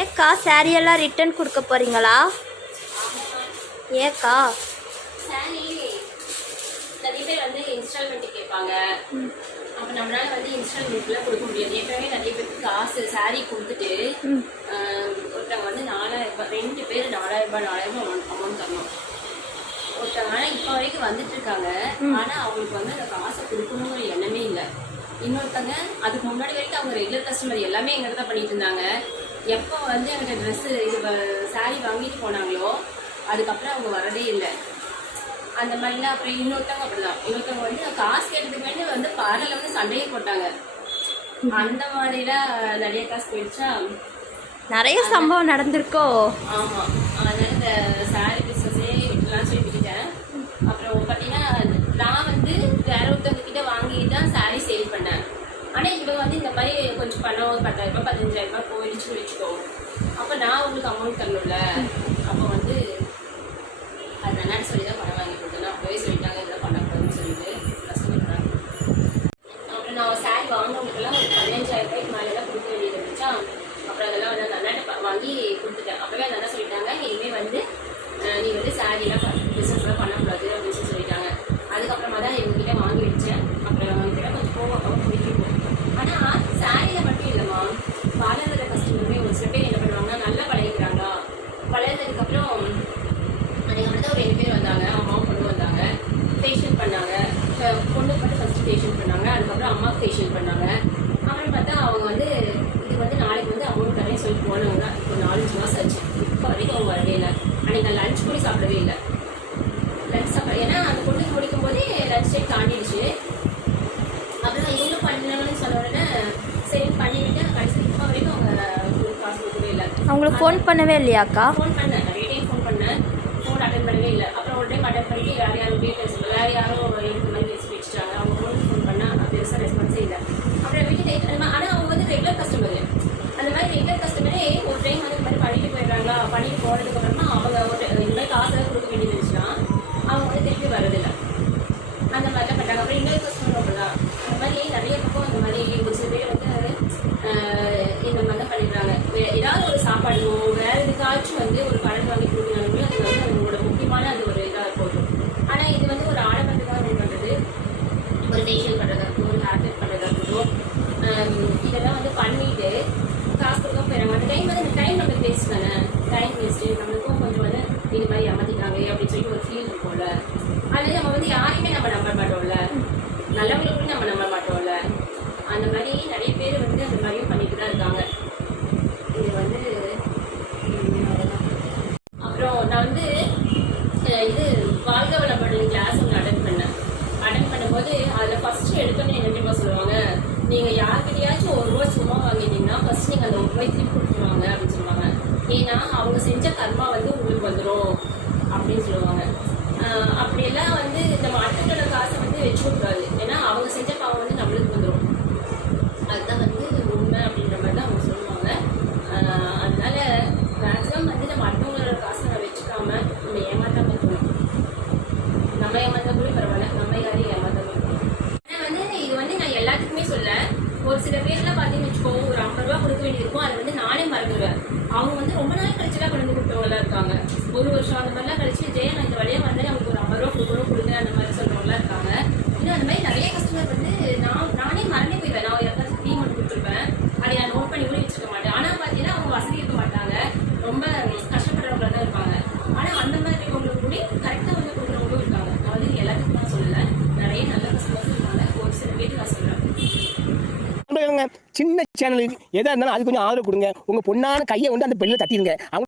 ஏக்கா சாரி எல்லாம் ரிட்டர்ன் கொடுக்க போறீங்களா? ஏக்கா சாரி நிறைய பேர் வந்து இன்ஸ்டால்மெண்ட் கேட்பாங்க. அப்போ நம்மளால வந்து இன்ஸ்டால்மெண்ட்லாம் கொடுக்க முடியாது. ஏற்கனவே நிறைய பேருக்கு காசு சாரி கொடுத்துட்டு ஒருத்தவங்க வந்து 4000 ரூபாய், 2 பேர் 4000 ரூபாய் அமௌண்ட் தரணும். ஒருத்தவங்க ஆனால் இப்போ வரைக்கும் வந்துட்டு இருக்காங்க. ஆனால் அவங்களுக்கு வந்து அந்த காசை கொடுக்கணுங்கிற எண்ணமே இல்லை. இன்னொருத்தங்க அதுக்கு முன்னாடி வரைக்கும் அவங்க ரெகுலர் கஸ்டமர் எல்லாமே எங்கிட்ட தான் பண்ணிட்டு இருந்தாங்க. எப்போ வந்து எனக்கு ட்ரெஸ்ஸு இது சாரீ வாங்கிட்டு போனாங்களோ அதுக்கப்புறம் அவங்க வரதே இல்லை. அந்த மாதிரிலாம் அப்புறம் இன்னொருத்தவங்க அப்படிதான். இன்னொருத்தவங்க வந்து காசு கேட்டதுக்கு வேண்டி வந்து பார்லரில் வந்து சண்டையே போட்டாங்க. அந்த மாதிரிலாம் நிறைய காசு போயிடுச்சா, நிறைய சம்பவம் நடந்திருக்கோ. ஆமாம், அதனால இந்த சாரீ பிஸ்னஸே விட்டுலாம் சொல்லி விட்டுட்டேன். அப்புறம் பார்த்தீங்கன்னா நான் வந்து வேற ஒருத்தவங்க கிட்ட வாங்கி தான் சாரீ சேல் பண்ணேன். ஆனால் இவங்க வந்து இந்த மாதிரி கொஞ்சம் பணம் ஒரு 10,000 ரூபாய் 15,000 ரூபாய் போயிடுச்சுன்னு வச்சுக்கோ. அப்போ நான் உங்களுக்கு அமௌண்ட் தரணும்ல. அப்போ வந்து அது நல்லா சொல்லி தான் பணம் வாங்கி கொடுத்தேன். அப்போவே சொல்லிட்டாங்க இதெல்லாம் பண்ணக்கூடாதுன்னு சொல்லிட்டு கஷ்டப்படுறாங்க. அப்புறம் நான் சாரீ வாங்கினவங்களுக்குலாம் ஒரு 15,000 ரூபாய்க்கு மேலே கொடுக்க வேண்டியது இருந்துச்சா. அப்புறம் அதெல்லாம் வந்து அந்த அண்ணாட்ட வாங்கி கொடுத்துட்டேன். அப்போவே அந்த அண்ணா சொல்லிட்டாங்க இனிமேல் வந்து நீ வந்து சாரீலாம் பிஸ்னஸ்லாம் பண்ணக்கூடாது அப்படின்னு சொல்லிட்டாங்க. அதுக்கப்புறமா தான் இவங்ககிட்ட வாங்கி வச்சேன். அப்புறம் இதெல்லாம் கொஞ்சம் போவாமல் பிடிக்கும். ஆனால் சாரியில் மட்டும் இல்லைம்மா, பார்லர் கஸ்டமருமே ஒரு சில பேர் என்ன பண்ணுவாங்கன்னா நல்லா பழகிக்கிறாங்களா, பழகினதுக்கப்புறம் அன்றைக்கி மட்டும் ஒரு 2 பேர் வந்தாங்க. அம்மாவும் பொண்ணு வந்தாங்க. ஃபேஷியல் பண்ணாங்க. பொண்ணுக்கு மட்டும் ஃபஸ்ட்டு ஃபேஷியல் பண்ணாங்க. அதுக்கப்புறம் அம்மாவுக்கு ஃபேஷியல் பண்ணாங்க. அப்புறம் பார்த்தா அவங்க வந்து இது வந்து நாளைக்கு வந்து அமௌண்ட் தரேன்னு சொல்லி போனவங்க. இப்போ 4-5 மாதம் ஆச்சு. இப்போ வரைக்கும் அவங்க வரவே இல்லை. அன்றைக்கி நான் லஞ்ச் கூட சாப்பிடவே இல்லை. லஞ்ச் சாப்பிட ஏன்னா அந்த பொண்ணு முடிக்கும் போதே லஞ்ச் டைம் தாண்டிடுச்சு. அப்புறம் இவங்களும் பண்ணணும்னு சொன்ன உடனே சரி பண்ணிவிட்டு கடைசி இப்போ வரைக்கும் அவங்க காசு கொடுக்கவே இல்லை. அவங்களுக்கு ஃபோன் பண்ணவே இல்லையாக்கா? ஃபோன் பண்ணேன், நிறைய டைம் ஃபோன் பண்ணேன். ஃபோன் அட்டன் பண்ணவே இல்லை. அப்புறம் ஒரு டைம் அட்டன் பண்ணி வேறு யாரும் டீட்டெயில்ஸ் வேறு யாரும் எடுத்த மாதிரி பேசி வச்சுட்டாங்க. அவங்க ஃபோன் பண்ணால் பெருசாக ரெஸ்பான்ஸே இல்லை. அப்புறம் வீட்டு ஆனால் அவங்க வந்து ரெகுலர் கஸ்டமரு. அந்த மாதிரி ரெகுலர் கஸ்டமரே ஒரு டைம் வந்து இந்த மாதிரி பண்ணிட்டு போயிடுறாங்களா. பண்ணிட்டு போனதுக்கு அப்புறமா அவங்க ஒரு இந்த மாதிரி காசு கொடுக்க வேண்டியது இருந்துச்சுன்னா அவங்க வந்து திருப்பி வரதில்லை. அந்த மாதிரிலாம் பண்ணாங்க. அப்புறம் இன்னொரு கஸ்டமர் அப்படிதான். அந்த மாதிரி நிறைய பக்கம் அந்த மாதிரி ஒரு சில பேர் வந்து இந்த மாதிரி தான் பண்ணிடுறாங்க. ஏதாவது ஒரு சாப்பாடுமோ வேறு எதுக்காச்சும் வந்து ஒரு கடன் வாங்கி கொடுக்கணும்னு அது வந்து அவங்களோட முக்கியமான அது ஒரு இதாக போகும். ஆனால் இது வந்து ஒரு ஆடம்பரத்துக்காக இது பண்ணுறது, ஒரு ஃபேஷியல் பண்ணுறதா இருக்கட்டும், ஒரு ஹேர் கட் பண்ணுறதா இருக்கட்டும், இதெல்லாம் வந்து பண்ணிட்டு காசு கொடுக்க போயிடுறாங்க. அந்த டைம் வந்து அந்த டைம் நம்ம வேஸ்ட் தானே, டைம் வேஸ்ட்டு. நம்மளுக்கும் கொஞ்சம் வந்து இது மாதிரி ஏமாத்திட்டாங்க அப்படின்னு சொல்லி ஒரு ஃபீல் இருக்கும்ல. அதில் நம்ம வந்து யாரையுமே நம்ம நம்ப மாட்டோம்ல, நல்லவங்களுக்கும் நம்ம நம்ப மாட்டோம்ல. அந்த மாதிரி நிறைய பேர் வந்து அந்த மாதிரியும் பண்ணிட்டு தான் இருக்காங்க. இது வந்து அப்புறம் நான் வந்து இது வாழ்க வளமுடன் கிளாஸ் ஒன்று அட்டன் பண்ணேன். அட்டன் பண்ணும்போது அதில் ஃபஸ்ட்டு எடுத்தோன்னே என்ன தெரியுமா சொல்லுவாங்க, நீங்கள் யார்கிட்டையாச்சும் 1 ரூபா சும்மா வாங்கிட்டீங்கன்னா ஃபஸ்ட் நீங்கள் அந்த 1 ரூபாய் திருப்பி கொடுத்துருவாங்க அப்படின்னு சொல்லுவாங்க. ஏன்னா அவங்க செஞ்ச கர்மா வந்து உங்களுக்கு வந்துடும் அப்படின்னு சொல்லுவாங்க. அப்படியெல்லாம் வந்து நம்ம அடுத்தோட காசை வந்து வச்சுக்கூடாது. ஏன்னா அவங்க செஞ்ச பாவம் வந்து நம்மளுக்கு வந்துடும். அதுதான் வந்து உண்மை அப்படின்ற மாதிரி தான் அவங்க சொல்லுவாங்க. அதனால மேக்ஸிமம் வந்து நம்ம அடுத்தவங்களோட காசை நம்ம வச்சுக்காம நம்ம ஏமாத்தாம இருக்கணும். நம்ம ஏமாத்தா கூட பரவாயில்ல, நம்ம யாரையும் ஏமாத்தாம இருக்கணும். ஆனால் வந்து இது வந்து நான் எல்லாத்துக்குமே சொல்ல, ஒரு சில பேர்லாம் பார்த்தீங்கன்னு வச்சுக்கோ, ஒரு 50 ரூபா கொடுக்க வேண்டியது இருக்கும். அதை வந்து நானே மறந்துடுவேன். அவங்க வந்து ரொம்ப நாள் கழிச்சுலாம் கொண்டு வந்து கொடுத்தவங்களாம் இருக்காங்க. 1 வருஷம் அந்த மாதிரிலாம் கழிச்சு ஜெய நான் இந்த வழியாக வந்து அவங்களுக்கு ஒரு 50 ரூபா கொடுங்க அந்த மாதிரி சொல்கிறவங்களாம் இருக்காங்க. இன்னும் அந்த மாதிரி நிறைய கஸ்டமர் வந்து நானே மறந்தே போயிடுவேன். நான் யாருக்காச்சும் ஃப்ரீ மட்டும் கொடுத்துருப்பேன். அதை நான் நோட் பண்ணி கூட வச்சுக்க மாட்டேன். ஆனால் பார்த்தீங்கன்னா அவங்க வசதி இருக்க மாட்டாங்க, ரொம்ப கஷ்டப்படுறவங்களா தான் இருப்பாங்க. ஆனால் அந்த மாதிரி இருக்கவங்களுக்கு கூட கரெக்டாக வந்து கொடுக்குறவங்களும் இருக்காங்க. நான் வந்து எல்லாத்துக்கும் நான் சொல்லலை, நிறைய நல்ல கஸ்டமர்ஸ் இருக்காங்க. ஒரு சில பேருக்கு நான் சொல்கிறேன். சின்ன சேனலுக்கு எதாக இருந்தாலும் அது கொஞ்சம் ஆதரவு கொடுங்க. உங்கள் பொண்ணான கையை வந்து அந்த பெண்ணில் தட்டிடுங்க. அவங்க